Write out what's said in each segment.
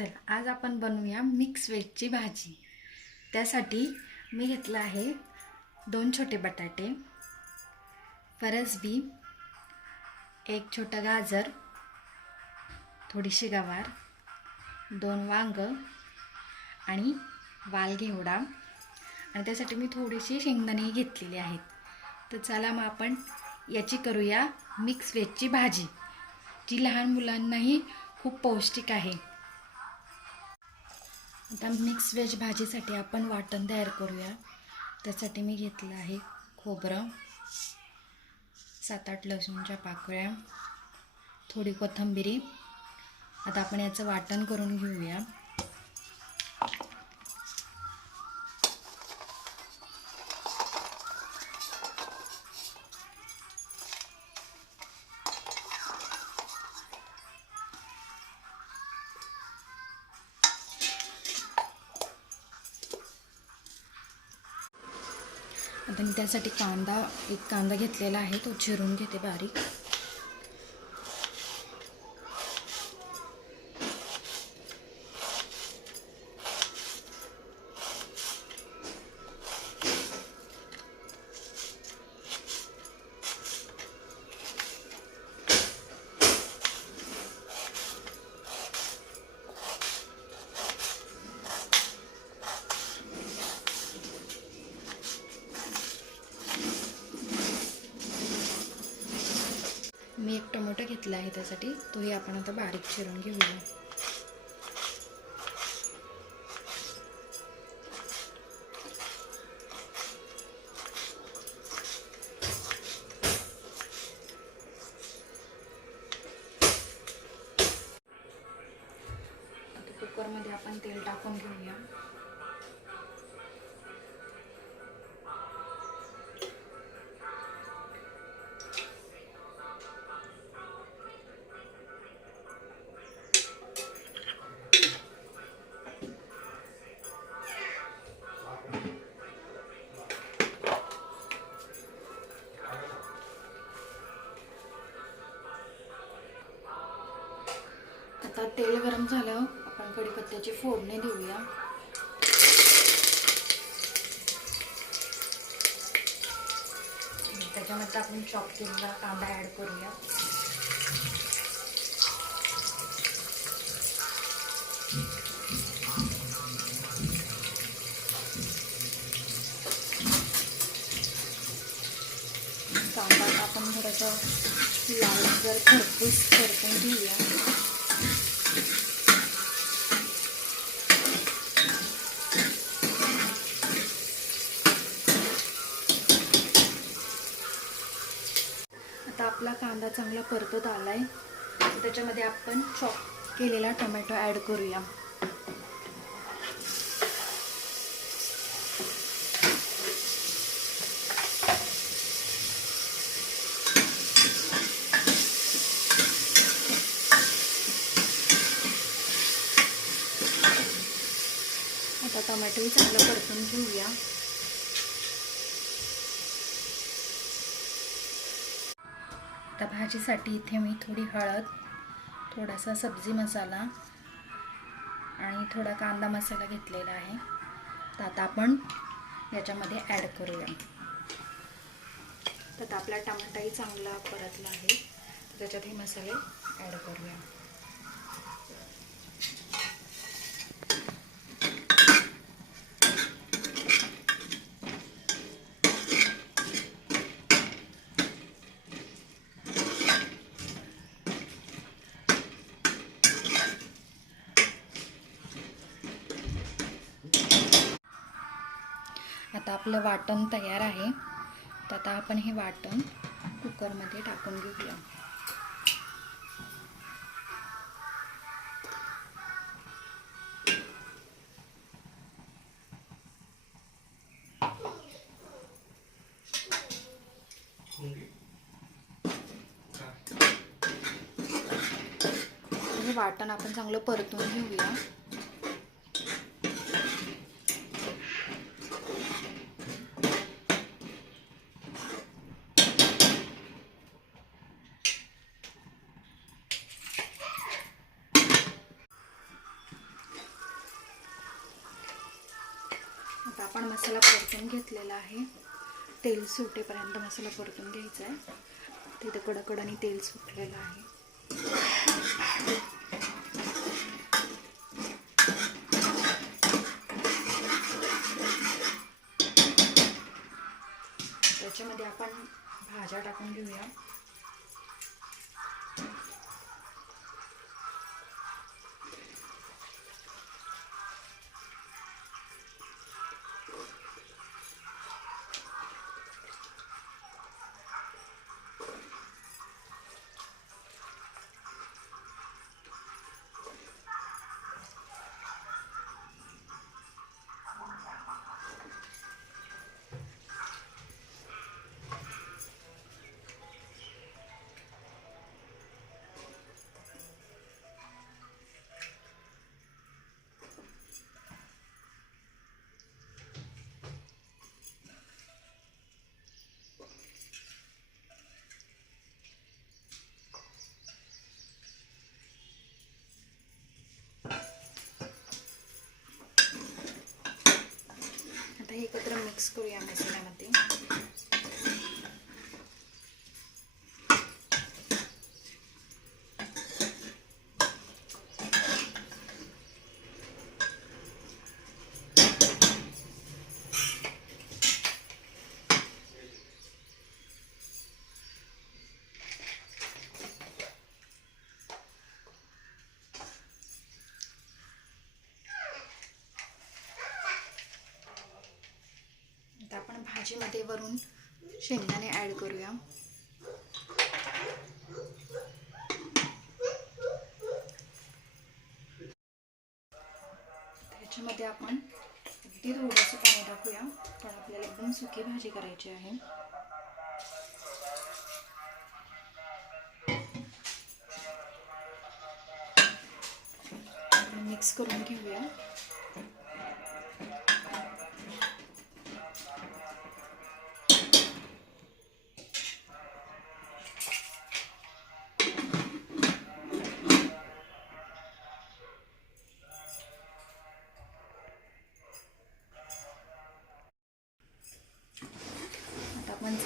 चल आज आपण बनवूया मिक्स वेजची भाजी. त्यासाठी मी घेतलं आहे दोन छोटे बटाटे फरसबी एक छोटं गाजर थोडीशी गवार दोन वांग आणि वाल घेवडा. आणि त्यासाठी मी थोडीशी शेंगदाणेही घेतलेली आहेत. तर चला मग आपण याची करूया मिक्स वेजची भाजी जी लहान मुलांनाही खूप पौष्टिक आहे. आता मिक्स व्हेज भाजीसाठी आपण वाटण तयार करूया. त्यासाठी मी घेतलं आहे खोबरं सात आठ लसूणच्या पाकळ्या थोडी कोथंबिरी. आता आपण याचं वाटण करून घेऊया. आता मी त्यासाठी कांदा एक कांदा घेतलेला आहे तो चिरून घेते बारीक. आहे त्यासाठी तोही आपण आता बारीक चिरून घेऊया. आता कुकरमध्ये आपण तेल टाकून घेऊया. त्याची फोडणी देऊया. त्याच्यामध्ये आपण चॉप केलेला कांदा ॲड करूया. कांदा आपण थोडंसं लाल जर खरपूस करपून घेऊया आता आपला कांदा चांगला परतत आलाय. त्याच्यामध्ये आपण चॉप केलेला टोमॅटो ॲड करूया. आता टोमॅटोही चांगलं परतून घेऊया. आता भाजीसाठी इथे मी थोडी हळद थोडासा सब्जी मसाला आणि थोडा कांदा मसाला घेतलेला आहे. तर आता आपण याच्यामध्ये ॲड करूया. तर आपला टमाटाही चांगला परतला आहे. त्याच्यात हे मसाले ॲड करूया. आता आपलं वाटण तयार आहे. तर आता आपण हे वाटण कुकरमध्ये टाकून घेऊया. हे वाटण आपण चांगलं परतून घेऊया आपण मसाला परतून घेतलेला आहे. तेल सुटेपर्यंत मसाला परतून घ्यायचा आहे. तिथे कडकडाने तेल सुटलेलं आहे. त्याच्यामध्ये आपण भाज्या टाकून घेऊया. हे एकत्र मिक्स करूया मसाल्यामध्ये आता आपण वरून शेंगदाणे ॲड करूया. त्याच्यामध्ये आपण अगदी थोडंसं पाणी टाकूया कारण आपल्याला एकदम सुकी भाजी करायची आहे. मिक्स करून घेऊया.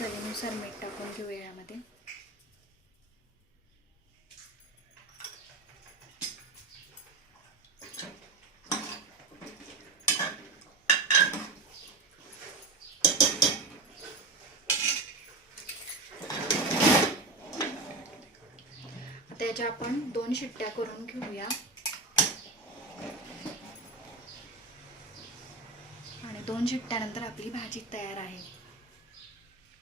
चवीनुसार मीठ टाकून घेऊया यामध्ये. त्याच्या आपण दोन शिट्ट्या करून घेऊया. आणि दोन शिट्ट्यानंतर आपली भाजी तयार आहे.